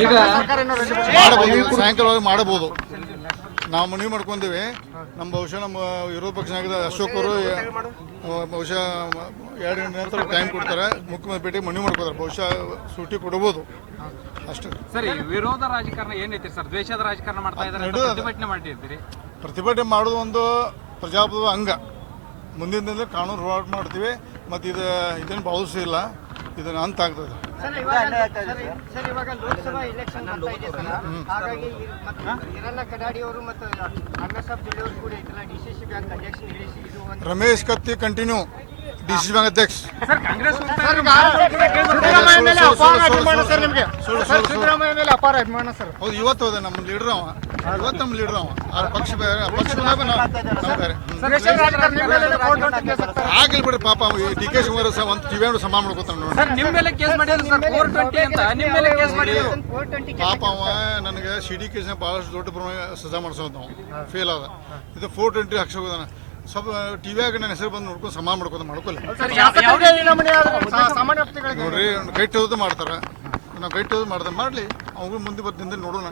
ಈಗ ಮಾಡಬಹುದು. ಸಾಯಂಕಾಲ ಒಳಗೆ ಮಾಡಬಹುದು. ನಾವು ಮನವಿ ಮಾಡ್ಕೊಂಡೀವಿ ನಮ್ಮ ಬಹುಶಃ ನಮ್ಮ ವಿರೋಧ ಪಕ್ಷ ನಾಯಕ ಅಶೋಕ್ ಅವರು ಬಹುಶಃ ಎರಡು ಗಂಟೆ ನಂತರ ಟೈಮ್ ಕೊಡ್ತಾರೆ. ಮುಖ್ಯಮಂತ್ರಿ ಭೇಟಿ ಮನವಿ ಮಾಡ್ಕೋತಾರೆ. ಬಹುಶಃ ಸೂಟಿ ಕೊಡಬಹುದು ಅಷ್ಟೇ. ಸರಿ ವಿರೋಧ ರಾಜಕಾರಣ ಏನೈತಿ ಸರ್? ದ್ವೇಷದ ರಾಜಕಾರಣ ಮಾಡ್ತಾ ಇದ್ದಾರೆ ಪ್ರತಿಭಟನೆ ಮಾಡಿರ್ತೀರಿ ಪ್ರತಿಭಟನೆ ಮಾಡೋದು ಒಂದು ಪ್ರಜಾಪ್ರಭುತ್ವ ಅಂಗ. ಮುಂದಿನ ದಿನದಲ್ಲಿ ಕಾನೂನು ಹೋರಾಟ ಮಾಡ್ತೀವಿ. ಮತ್ತು ಇದು ಇದನ್ನು ಭಾವಿಸಿಲ್ಲ ಇದನ್ನು ಅಂತ ಆಗ್ತದೆ ಸರ್ ಇವಾಗ ಸರ್, ಸರ್ ಇವಾಗ ಲೋಕಸಭಾ ಎಲೆಕ್ಷನ್ ಬರ್ತಾ ಇದೆ ಸರ್. ಹಾಗಾಗಿ ಈ- ಮತ್ತು ಹಿರಣ್ಣ ಕಡಾಡಿ ಅವರು ಮತ್ತು ರಮೇಶ್ ಜಿಲ್ಲೆಯವರು ಕೂಡ ಐತಲ್ಲ ಡಿ ಸಿ ಸಿ ಬ್ಯಾಂಕ್ ಅಧ್ಯಕ್ಷ ನಡೆಸಿ ಇದು ಒಂದು Ramesh Katti continue D C bank ಅಧ್ಯಕ್ಷ. ಸರ್ ಕಾಂಗ್ರೆಸ್ ಸಿದ್ದರಾಮಯ್ಯ ಮೇಲೆ ಅಪಾರ ಅಭಿಮಾನ ಸರ್ ನಿಮಗೆ. ಸಿದ್ದರಾಮಯ್ಯ ಮೇಲೆ ಅಪಾರ ಅಭಿಮಾನ ಸರ್. ಹೌದು ಇವತ್ತು ಹೋದ ನಮ್ಮ ಲೀಡರ್ ಅವ. ಇವತ್ತು ನಮ್ಮ ಲೀಡರ್ ಅವ ಆ ಪಕ್ಷ ಬೇರೆ ಆ ಪಕ್ಷ ನಾವು ನಾವು ಬೇರೆ. ಆಗ್ಲಿ ಬಿಡಿ ಪಾಪ ಡಿ ಕೆ ಶಿವಕುಮಾರ್ ಸಹ ಒಂದು ಮಾಡ್ಕೊತಾನೆ ನೋಡಿ. ಸರ್ ನಿಮ್ ಮೇಲೆ ಕೇಸ್ ಮಾಡಿದ್ರು ಸರ್ ಫೋರ್ ಟ್ವೆಂಟಿ ಅಂತ. ನಿಮ್ ಮೇಲೆ ಕೇಸ್ ಮಾಡಿದ್ರು ಫೋರ್ ಟ್ವೆಂಟಿ ಪಾಪ ಅವ ನನಗೆ ಸಿ ಡಿ ಕೇಸ್ನ ಭಾಳಷ್ಟು ದೊಡ್ಡ ಪ್ರಮಾಣ ಸಜಾ ಮಾಡಿಸೋದು ನಾವು. ಫೇಲ್ ಆದ. ಇದು ಫೋರ್ ಟ್ವೆಂಟಿ ಹಾಕ್ಸೋದಾನ ಸ್ವಲ್ಪ ಟಿವಿಯಾಗ ನನ್ನ ಹೆಸರು ಬಂದು ನೋಡ್ಕೊಂಡು ಸಮಾನ ಮಾಡ್ಕೊಂಡು ಮಾಡ್ಕೊಲ್ಲ ಸಾಮಾನ್ಯ ನೋಡ್ರಿ ಗೈಟ್ ಹೋದ್ ಮಾಡ್ತಾರೆ. ನಾವು ಗೈಟ್ ಹೋದ್ ಮಾಡ್ತಾರೆ ಮಾಡಲಿ ಅವ್ರು ಮುಂದೆ ಬರ್ದಿಂದ ನೋಡೋಣ.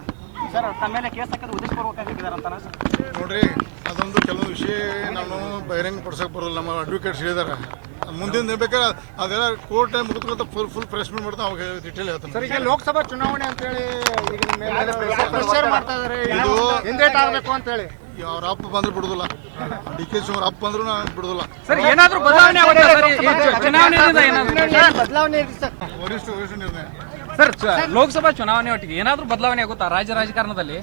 ನೋಡ್ರಿ ಅದೊಂದು ಕೆಲವೊಂದು ವಿಷಯ ನಾನು ಬಹಿರಂಗ ಪಡ್ಸಕ್ ಬರೋಲ್ಲ ನಮ್ಮ ಅಡ್ವೊಕೇಟ್ಸ್ ಹೇಳಿದಾರೆ. ಮುಂದಿನ ದಿನ ಬೇಕಾದ್ರೆ ಅದೆಲ್ಲ ಕೋರ್ಟ್ ಮುಗಿದ್ಕೊಂತ ಫುಲ್ ಫುಲ್ ಪ್ರೆಸ್ ಮೀಟ್ ಮಾಡ್ತಾ ಅವಾಗ ಡಿಟೇಲ್ ಹೇಳ್ತಾನೆ. ಸರ್ ಈಗ ಲೋಕಸಭಾ ಚುನಾವಣೆ ಅಂತ ಹೇಳಿ ಈಗ ನಿಮ್ಮ ಪ್ರೆಷರ್ ಮಾಡ್ತಾ ಇದಾರೆ ಇದು ಇದು- ಹಿಂದೇಟ್ ಆಗ್ಬೇಕು ಅಂತ ಹೇಳಿ. ಅವ್ರ ಅಪ್ಪ ಬಂದ್ರೆ ಬಿಡುದಿಲ್ಲ. ಡಿ ಕೆ ಶಿವರ್ ಅಪ್ಪ ಬಂದ್ರು ನಾನು ಬಿಡುದಿಲ್ಲ. ಸರ್ ಏನಾದ್ರೂ ಬದಲಾವಣೆ ಆಗುತ್ತೆ ಸರ್ ಈ- ಈ ಚುನಾವಣೆಯಿಂದ ಏನಾದ್ರು? ಬದಲಾವಣೆ ವರಿಷ್ಠ ವರಿಷ್ಠ ನಿರ್ಣಯ ಸರ್ ಚ- ಲೋಕಸಭಾ ಚುನಾವಣೆ ಒಟ್ಟಿಗೆ ಏನಾದ್ರೂ ಬದಲಾವಣೆ ಆಗುತ್ತಾ? ರಾಜ್ಯ ರಾಜಕಾರಣದಲ್ಲಿ?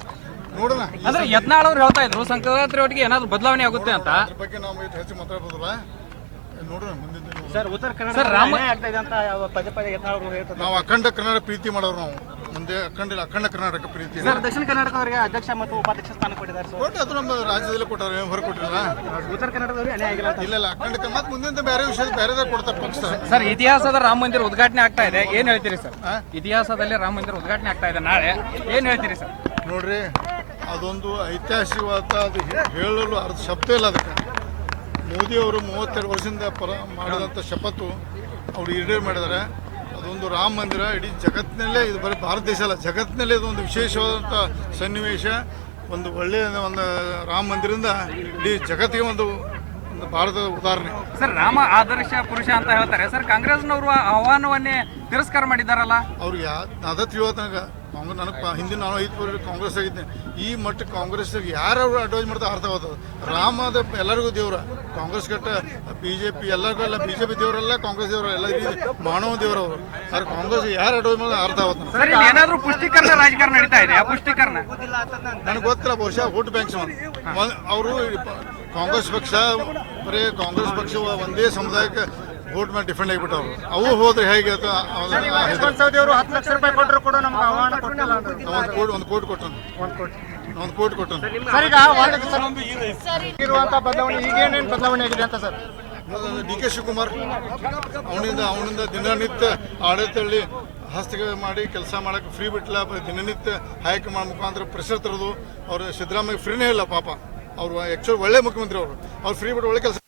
ನೋಡೋಣ. ಅಂದ್ರೆ ಯತ್ನಾಳ್ ಅವ್ರು ಹೇಳ್ತಾ ಇದ್ರು ಸಂಕ್ರಾಂತಿ ಒಟ್ಟಿಗೆ ಏನಾದ್ರೂ ಬದಲಾವಣೆ ಆಗುತ್ತೆ ಅಂತ. ಅದ್ರ ಬಗ್ಗೆ ನಾವು ಇದು ಹೆಚ್ಚು ಮಾತಾಡ್ಬೋದಲ್ಲ? ನೋಡೋಣ ಮುಂದಿನ ದಿನ ಸರ್ ಉತ್ತರ ಕನ್ನಡ ಸರ್, ರಾಮ- ಆಗ್ತಾ ಇದೆ ಅಂತ ಪದೇ ಪದೇ ಯತ್ನಾಳ್ ಹೇಳ್ತಾರೆ ನಾವು ಅಖಂಡ ಕನ್ನಡ ಪ್ರೀತಿ ಮಾಡೋರು ನಾವು. ಮುಂದೆ ಅಖಂಡ ಅಖಂಡ ಕರ್ನಾಟಕ ಪ್ರೀತಿ ಸರ್ ದಕ್ಷಿಣ ಕರ್ನಾಟಕವರಿಗೆ ಅಧ್ಯಕ್ಷ ಮತ್ತು ಉಪಾಧ್ಯಕ್ಷ ಸ್ಥಾನ ಕೊಟ್ಟಿದ್ದಾರೆ ಸರ್. ಕೊಟ್ಟು ಅದು ನಮ್ಮ ರಾಜ್ಯದಲ್ಲಿ ಕೊಟ್ಟಾರೆ ಹೊರ ಕೊಟ್ಟಿಲ್ಲ. ಉತ್ತರ ಅನ್ಯಾಯ ಆಗಿಲ್ಲ ಅಂತ. ಇಲ್ಲ ಇಲ್ಲ ಅಖಂಡ ಮತ್ತೆ ಮುಂದಿನ ಬೇರೆ ವಿಷಯ ಬೇರೆದಾಗ ಕೊಡ್ತಾರೆ ಪಕ್ಷ. ಸರ್ ಇತಿಹಾಸದ ರಾಮ ಮಂದಿರ ಉದ್ಘಾಟನೆ ಆಗ್ತಾ ಇದೆ. ಏನ್ ಹೇಳ್ತೀರಿ ಸರ್? ಇತಿಹಾಸದಲ್ಲಿ ರಾಮ ಮಂದಿರ ಉದ್ಘಾಟನೆ ಆಗ್ತಾ ಇದೆ ನಾಳೆ. ಏನ್ ಹೇಳ್ತೀರಿ ಸರ್? ನೋಡ್ರಿ ಅದೊಂದು ಐತಿಹಾಸಿಕವಾದ ಅದು ಹೇ- ಹೇಳಲು ಅರ್ಧ ಶಬ್ದ ಇಲ್ಲ ಅದಕ್ಕೆ. ಮೋದಿಯವರು ಮೂವತ್ತೆರಡು ವರ್ಷದಿಂದ ಪರ ಮಾಡಿದಂಥ ಶಪಥು ಅವರು ಈಡೇರು ಮಾಡಿದ್ದಾರೆ. ಅದೊಂದು ರಾಮ ಮಂದಿರ, ಇಡೀ ಜಗತ್ತಿನಲ್ಲೇ ಇದು ಬರೀ ಭಾರತ ದೇಶ ಅಲ್ಲ, ಜಗತ್ತಿನಲ್ಲೇ ಇದೊಂದು ವಿಶೇಷವಾದಂಥ ಸನ್ನಿವೇಶ. ಒಂದು ಒಳ್ಳೆಯ ಒಂದು ರಾಮ ಮಂದಿರದಿಂದ ಇಡೀ ಜಗತ್ತಿಗೆ ಒಂದು ಒಂದು ಭಾರತದ ಉದಾಹರಣೆ. ಸರ್ ರಾಮ ಆದರ್ಶ ಪುರುಷ ಅಂತ ಹೇಳ್ತಾರೆ. ಸರ್ ಕಾಂಗ್ರೆಸ್ನವರು ನವರು ಆಹ್ವಾನವನ್ನೇ ತಿರಸ್ಕಾರ ಮಾಡಿದಾರಲ್ಲ? ಅವ್ರಿಗೆ ಅದ ತಿಳಿಯೋತನಕ ಕಾಂಗ್ರೆಸ್ ನನಗೆ ಹಿಂದಿನ ನಾನು ಐದು ವರ್ಷ ಕಾಂಗ್ರೆಸ್ ಆಗಿದ್ದೆ. ಈ ಮಟ್ಟ ಕಾಂಗ್ರೆಸ್ ಯಾರು ಅಡ್ವೈಸ್ ಮಾಡ್ತಾ ಅರ್ಥ ಆಗ್ತದೆ? ರಾಮ ಅದ ಎಲ್ಲರಿಗೂ ದೇವ್ರ. ಕಾಂಗ್ರೆಸ್ ಕಟ್ಟ ಬಿ ಜೆ ಪಿ ಎಲ್ಲರಿಗೂ ಎಲ್ಲ ಬಿ ಜೆ ಪಿ ದೇವರಲ್ಲ ಕಾಂಗ್ರೆಸ್ ದೇವರು ಎಲ್ಲ ಮಾನವ ದೇವರು ಅವರು. ಆದ್ರೆ ಕಾಂಗ್ರೆಸ್ ಯಾರು ಅಡ್ವೈಸ್ ಮಾಡಿದ್ರೆ ಅರ್ಥ ಆಗುತ್ತೆ. ಸರ್ ಏನಾದ್ರೂ ಪುಷ್ಟೀಕರಣ ರಾಜಕಾರಣ ನಡೀತಾ ಇದೆ ಆ ಪುಷ್ಟೀಕರಣ? ನನಗೆ ಗೊತ್ತಿಲ್ಲ ಬಹುಶಃ ವೋಟ್ ಬ್ಯಾಂಕ್ಸ್ ಅವರು ಕಾಂಗ್ರೆಸ್ ಪಕ್ಷ ಬರೀ ಕಾಂಗ್ರೆಸ್ ಪಕ್ಷ ಒಂದೇ ಸಮುದಾಯಕ್ಕೆ ವೋಟ್ ಮೇಲೆ ಡಿಫೆಂಡ್ ಆಗಿಬಿಟ್ಟವ್ರು. ಅವು ಹೋದ್ರೆ ಹೇಗೆ ಹತ್ತು ಲಕ್ಷ ರೂಪಾಯಿ ಕೊಟ್ಟರು ಕೂಡ ನಮ್ಗೆ ಆಹ್ವಾನ ಕೊಟ್ಟಿಲ್ಲ ಒಂದು ಕೋಟಿ ಒಂದು ಕೋಟಿ ಕೊಟ್ಟನು ಒಂದು ಕೋಟಿ. ಒಂದು ಕೋಟಿ ಕೊಟ್ಟನು ಸರ್ ಈಗ ವಾರ್ಡ್ ಸರ್ ಇರುವಂತ ಬದಲಾವಣೆ ಬದಲಾವಣೆ ಆಗಿದೆ ಅಂತ ಸರ್? ಡಿ ಕೆ ಶಿವಕುಮಾರ್ ಅವನಿಂದ ಅವನಿಂದ ದಿನನಿತ್ಯ ಆಡಳಿತದಲ್ಲಿ ಹಸ್ತಕ್ಷೇಪ ಮಾಡಿ ಕೆಲಸ ಮಾಡಕ್ಕೆ ಫ್ರೀ ಬಿಟ್ಟಿಲ್ಲ ದಿನನಿತ್ಯ ಹೈಕಮಾಂಡ್ ಮುಖಾಂತರ ಪ್ರೆಷರ್ ತರೋದು. ಅವ್ರು ಸಿದ್ದರಾಮಯ್ಯ ಫ್ರೀನೇ ಇಲ್ಲ ಪಾಪ. ಅವರು ಆ್ಯಕ್ಚುಲಿ ಒಳ್ಳೆ ಮುಖ್ಯಮಂತ್ರಿ ಅವರು. ಅವ್ರು ಫ್ರೀ ಬಿಟ್ಟು ಒಳ್ಳೆ ಕೆಲಸ